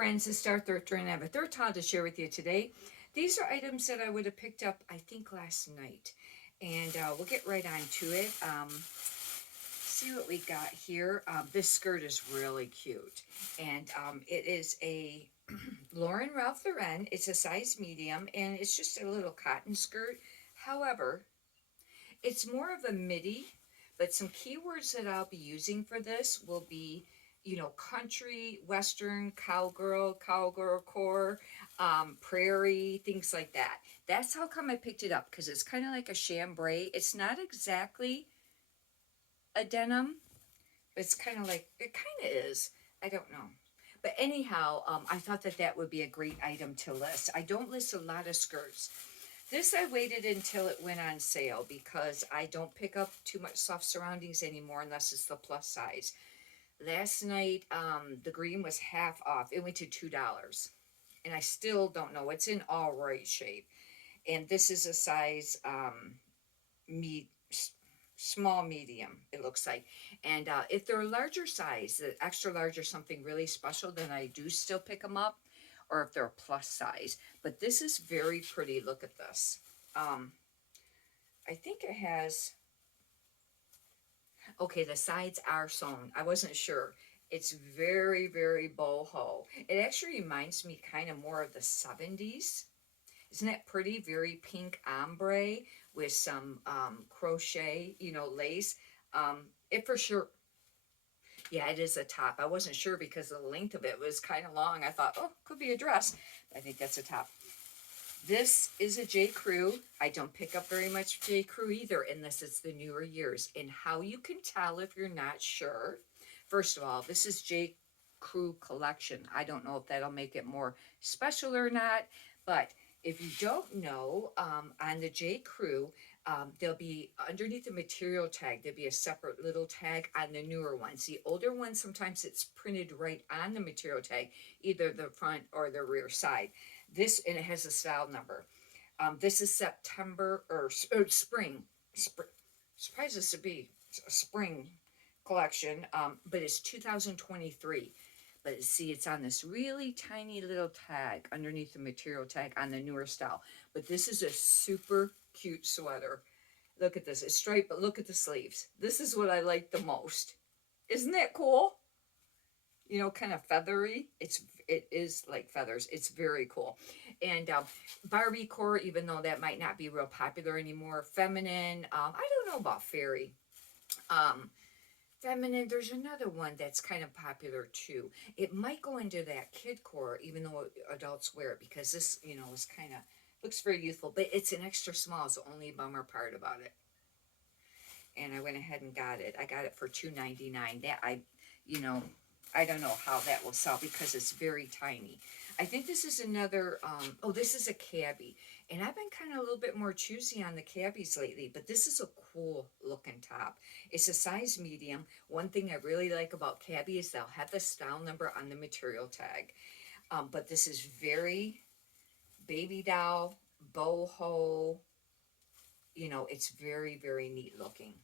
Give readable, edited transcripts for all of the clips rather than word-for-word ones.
friends, it's Star Thrifter, and I have a third haul to share with you today. These are items that I would have picked up, I think, last night. And we'll get right on to it. See what we got here. This skirt is really cute. And it is a Lauren Ralph Lauren. It's a size medium, and it's just a little cotton skirt. However, it's more of a midi, but some keywords that I'll be using for this will be, country, western, cowgirl core, prairie, things like that. That's how come I picked it up, because it's kind of like a chambray. It's not exactly a denim, but it's kind of like, it kind of is. I don't know. But anyhow, I thought that that would be a great item to list. I don't list a lot of skirts. This I waited until it went on sale because I don't pick up too much soft surroundings anymore unless it's the plus size. Last night, the green was half off. It went to $2. And I still don't know. It's in all right shape. And this is a size small medium, it looks like. And if they're a larger size, the extra large or something really special, then I do still pick them up, or if they're a plus size. But this is very pretty. Look at this. I think it has, okay, the sides are sewn. I wasn't sure. It's very, very boho. It actually reminds me kind of more of the 70s. Isn't that pretty? Very pink ombre with some crochet, lace. It for sure, yeah, it is a top. I wasn't sure because the length of it was kind of long. I thought, oh, could be a dress. I think that's a top. This is a J. Crew. I don't pick up very much J. Crew either, unless it's the newer years. And how you can tell if you're not sure. First of all, this is J. Crew collection. I don't know if that'll make it more special or not, but if you don't know, on the J. Crew, there'll be underneath the material tag, there'll be a separate little tag on the newer ones. The older ones, sometimes it's printed right on the material tag, either the front or the rear side. This, and it has a style number. This is September or spring. Surprises to be a spring collection, but it's 2023. But see, it's on this really tiny little tag underneath the material tag on the newer style. But this is a super cute sweater. Look at this. It's striped, but look at the sleeves. This is what I like the most. Isn't that cool? Kind of feathery. It is like feathers. It's very cool. And Barbie core, even though that might not be real popular anymore. Feminine. I don't know about fairy. Feminine, there's another one that's kind of popular too. It might go into that kid core, even though adults wear it, because this, is kind of, looks very youthful, but it's an extra small. It's the only bummer part about it. And I went ahead and got it. I got it for $2.99. That I don't know how that will sell because it's very tiny. I think this is another, this is a cabbie. And I've been kind of a little bit more choosy on the cabbies lately, but this is a cool looking top. It's a size medium. One thing I really like about cabbie is they'll have the style number on the material tag. But this is very baby doll, boho. It's very, very neat looking.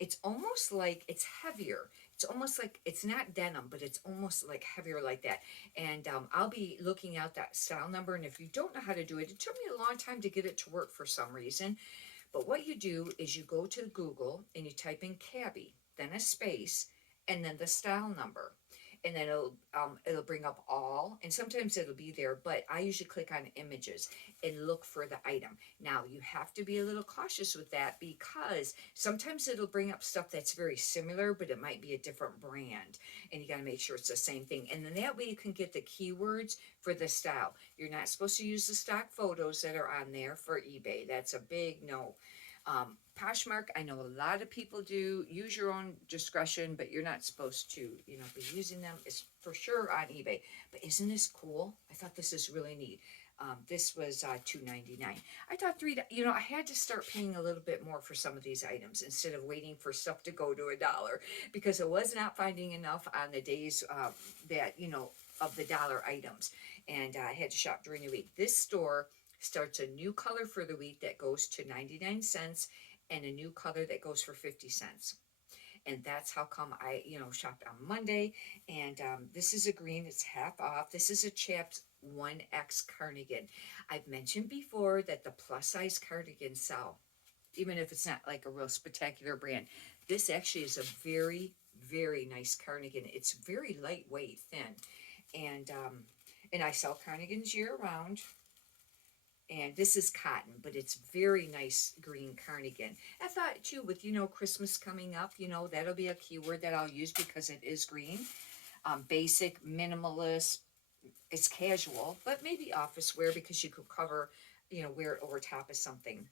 It's almost like it's heavier. It's almost like it's not denim, but it's almost like heavier like that. And I'll be looking out that style number. And if you don't know how to do it, it took me a long time to get it to work for some reason. But what you do is you go to Google and you type in cabbie, then a space, and then the style number. And then it'll bring up all, and sometimes it'll be there, but I usually click on images and look for the item. Now, you have to be a little cautious with that because sometimes it'll bring up stuff that's very similar, but it might be a different brand, and you got to make sure it's the same thing. And then that way you can get the keywords for the style. You're not supposed to use the stock photos that are on there for eBay. That's a big no. Poshmark, I know a lot of people do. Use your own discretion, but you're not supposed to, be using them. It's for sure on eBay. But isn't this cool? I thought this is really neat. This was $2.99. I thought I had to start paying a little bit more for some of these items instead of waiting for stuff to go to $1 because I was not finding enough on the days that, of the dollar items. And I had to shop during the week. This store starts a new color for the week that goes to 99 cents and a new color that goes for 50 cents. and that's how come I, shopped on Monday. And this is a green, it's half off. This is a chaps 1X cardigan. I've mentioned before that the plus size cardigans sell, even if it's not like a real spectacular brand. This actually is a very, very nice cardigan. It's very lightweight, thin, and I sell cardigans year round. And this is cotton, but it's very nice green cardigan. I thought too, with Christmas coming up, that'll be a keyword that I'll use because it is green. Basic, minimalist. It's casual, but maybe office wear because you could cover, wear it over top of something.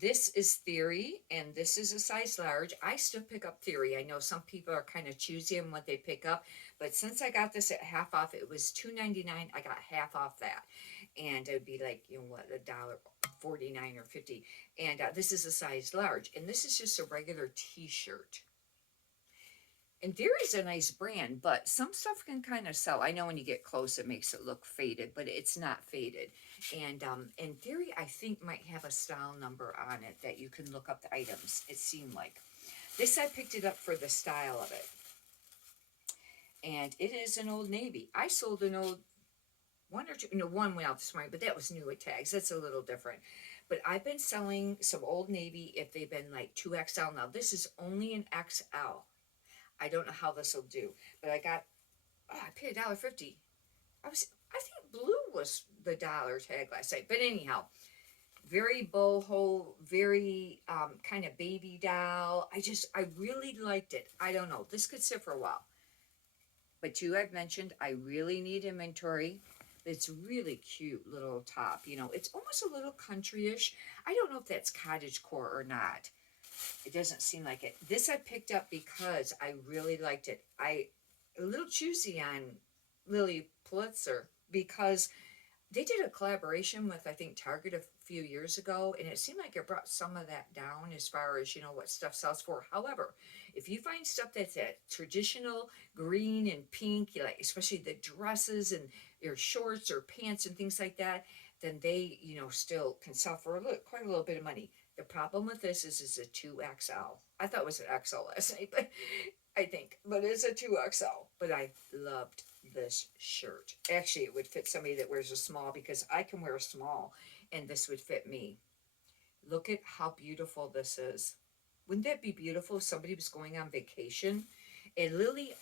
This is Theory, and this is a size large. I still pick up Theory. I know some people are kind of choosy on what they pick up, but since I got this at half off, it was $2.99. I got half off that, and it would be like what, $1.49 or 50. And this is a size large, and this is just a regular T-shirt. And Theory's a nice brand, but some stuff can kind of sell. I know when you get close, it makes it look faded, but it's not faded. And Theory, I think, might have a style number on it that you can look up the items. It seemed like. This, I picked it up for the style of it. And it is an Old Navy. I sold an old one or two, one went out this morning, but that was new at tags. That's a little different. But I've been selling some Old Navy if they've been like 2XL. Now, this is only an XL. I don't know how this will do, but I paid $1.50. I think blue was the dollar tag last night, but anyhow, very boho, very kind of baby doll. I really liked it. I don't know, this could sit for a while. But I've mentioned I really need inventory. It's really cute little top. It's almost a little country-ish. I don't know if that's cottagecore or not. It doesn't seem like it. This I picked up because I really liked it. A little choosy on Lily Pulitzer because they did a collaboration with, I think, Target a few years ago, and it seemed like it brought some of that down as far as, what stuff sells for. However, if you find stuff that's that traditional green and pink, like especially the dresses and your shorts or pants and things like that, then they, still can sell for quite a little bit of money. The problem with this is it's a 2XL. I thought it was an XL last night, but it's a 2XL. But I loved this shirt. Actually, it would fit somebody that wears a small because I can wear a small, and this would fit me. Look at how beautiful this is. Wouldn't that be beautiful if somebody was going on vacation? And Lily,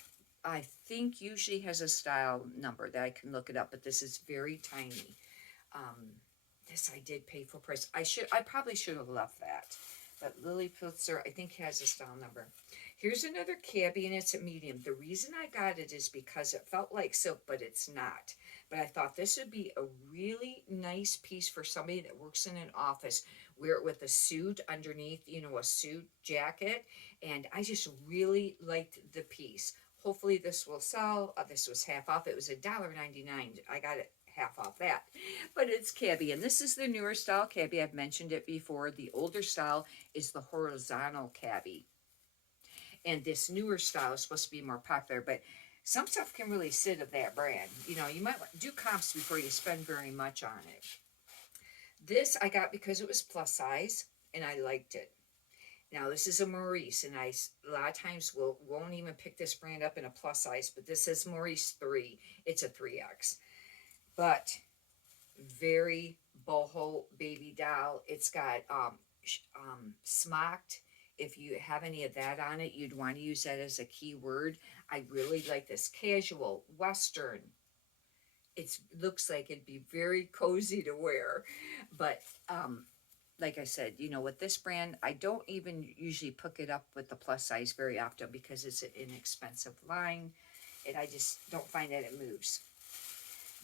I think, usually has a style number that I can look it up, but this is very tiny. This I did pay full price. I probably should have left that. But Lily Pulitzer, I think, has a style number. Here's another cabbie, and it's a medium. The reason I got it is because it felt like silk, but it's not. But I thought this would be a really nice piece for somebody that works in an office. Wear it with a suit underneath, a suit jacket. And I just really liked the piece. Hopefully this will sell. This was half off. It was $1.99. I got it half off that, but it's cabbie, and this is the newer style cabbie. I've mentioned it before. The older style is the horizontal cabbie, and this newer style is supposed to be more popular, but some stuff can really sit of that brand. You might do comps before you spend very much on it. This I got because it was plus size and I liked it. Now this is a Maurice, and a lot of times won't even pick this brand up in a plus size, but this is Maurice 3. It's a 3X. But very boho baby doll. It's got smocked. If you have any of that on it, you'd want to use that as a keyword. I really like this casual Western. It looks like it'd be very cozy to wear. But like I said, with this brand, I don't even usually pick it up with the plus size very often because it's an inexpensive line, and I just don't find that it moves.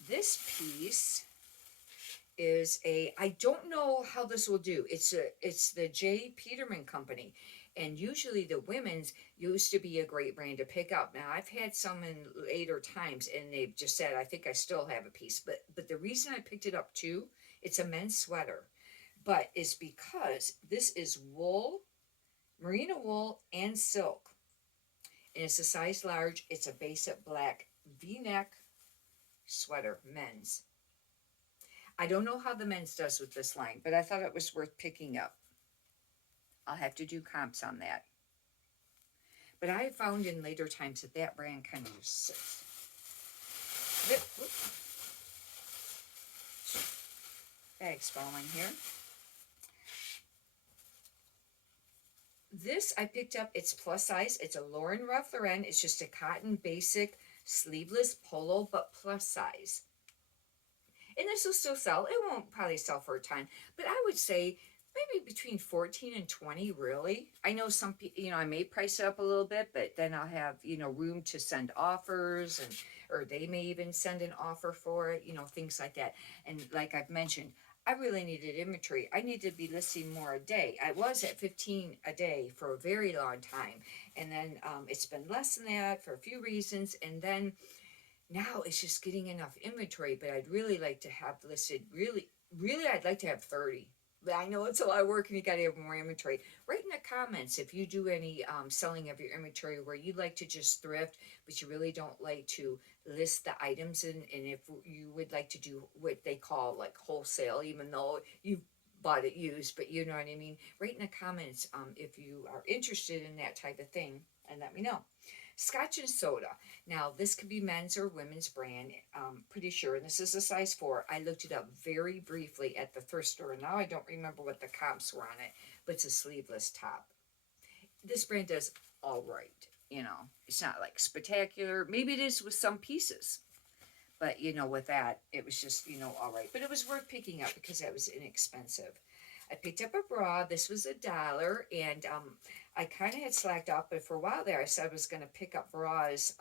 This piece is I don't know how this will do. It's the J. Peterman Company, and usually the women's used to be a great brand to pick up. Now I've had some in later times, and they've just said I think I still have a piece. But the reason I picked it up too, it's a men's sweater, but it's because this is wool, merino wool, and silk, and it's a size large. It's a basic black V-neck sweater, men's. I don't know how the men's does with this line, but I thought it was worth picking up. I'll have to do comps on that. But I found in later times that that brand kind of just sits. Bag's falling here. This I picked up. It's plus size. It's a Lauren Ralph Lauren. It's just a cotton basic sleeveless polo, but plus size. And this will still sell. It won't probably sell for a time, but I would say maybe between 14 and 20, really. I know some people, I may price it up a little bit, but then I'll have, room to send offers, and or they may even send an offer for it, things like that. And like I've mentioned, I really needed inventory. I need to be listing more a day. I was at 15 a day for a very long time. And then it's been less than that for a few reasons. And then now it's just getting enough inventory, but I'd really like to have listed, really, I'd like to have 30. But I know it's a lot of work and you got to have more inventory. Write in the comments if you do any selling of your inventory where you like to just thrift, but you really don't like to list the items in, and if you would like to do what they call like wholesale, even though you bought it used, but you know what I mean. Write in the comments if you are interested in that type of thing, and let me know. Scotch and soda. Now, this could be men's or women's brand. Pretty sure. And this is a size 4. I looked it up very briefly at the thrift store. And now I don't remember what the comps were on it. But it's a sleeveless top. This brand does all right. It's not like spectacular. Maybe it is with some pieces. But, with that, it was just, all right. But it was worth picking up because it was inexpensive. I picked up a bra. This was $1, and I kind of had slacked off, but for a while there, I said I was going to pick up bras,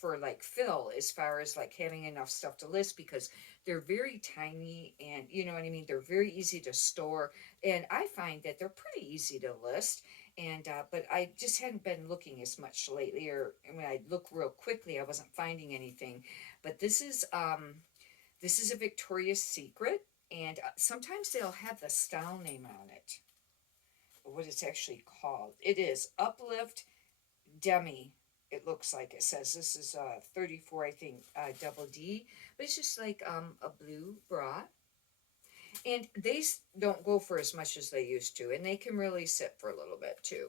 for like fill, as far as like having enough stuff to list, because they're very tiny, and you know what I mean. They're very easy to store, and I find that they're pretty easy to list. And but I just hadn't been looking as much lately, or when I look real quickly, I wasn't finding anything. But this is a Victoria's Secret. And sometimes they'll have the style name on it, what it's actually called. It is Uplift Demi. It looks like it says this is 34, I think, double D. But it's just like a blue bra. And they don't go for as much as they used to. And they can really sit for a little bit too.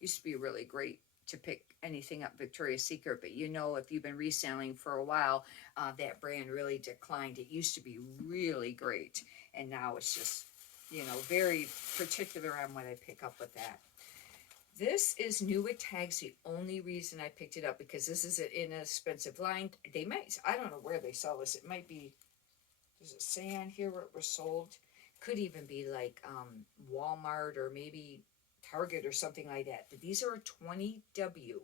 Used to be really great to pick anything up Victoria's Secret, but if you've been reselling for a while, that brand really declined. It used to be really great, and now it's just, very particular on what I pick up with that. This is new with tags. The only reason I picked it up, because this is an inexpensive line. They might, I don't know where they sell this. It might be, does it say on here where it was sold? Could even be like Walmart or maybe Target or something like that. But these are a 20W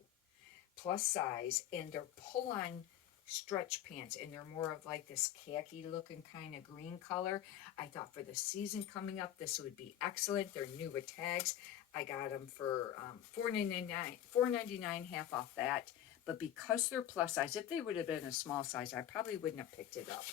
plus size, and they're pull-on stretch pants, and they're more of like this khaki looking kind of green color. I thought for the season coming up, this would be excellent. They're new with tags. I got them for $4.99, half off that. But because they're plus size, if they would have been a small size, I probably wouldn't have picked it up.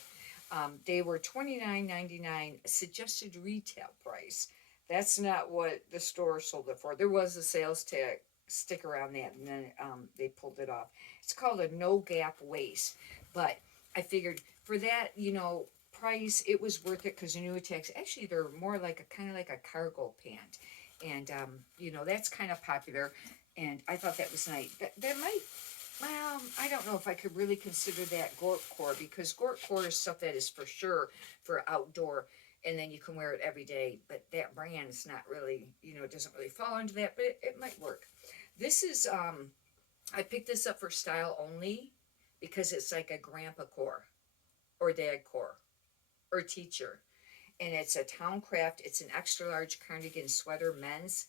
They were $29.99 suggested retail price. That's not what the store sold it for. There was a sales tag sticker on that, and then they pulled it off. It's called a no gap waist, but I figured for that, price, it was worth it, because the new tags, actually, they're more like kind of like a cargo pant, and that's kind of popular, and I thought that was nice. That might, well, I don't know if I could really consider that Gort core, because Gort core is stuff that is for sure for outdoor, and then you can wear it every day. But that brand is not really, it doesn't really fall into that, but it might work. This is, I picked this up for style only, because it's like a grandpa core, or dad core, or teacher. And it's a town craft. It's an extra large cardigan sweater, men's.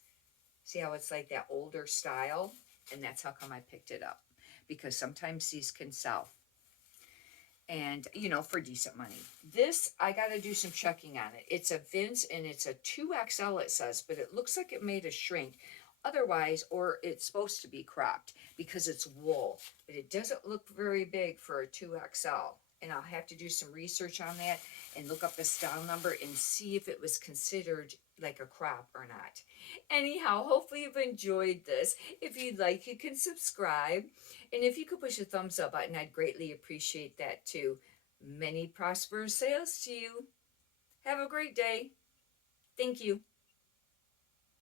See how it's like that older style? And that's how come I picked it up, because sometimes these can sell. And, for decent money. This, I got to do some checking on it. It's a Vince, and it's a 2XL, it says, but it looks like it made a shrink. Otherwise, or it's supposed to be cropped, because it's wool. But it doesn't look very big for a 2XL. And I'll have to do some research on that and look up the style number and see if it was considered like a crop or not. Anyhow, hopefully you've enjoyed this. If you'd like, you can subscribe. And if you could push a thumbs up button, I'd greatly appreciate that too. Many prosperous sales to you. Have a great day. Thank you.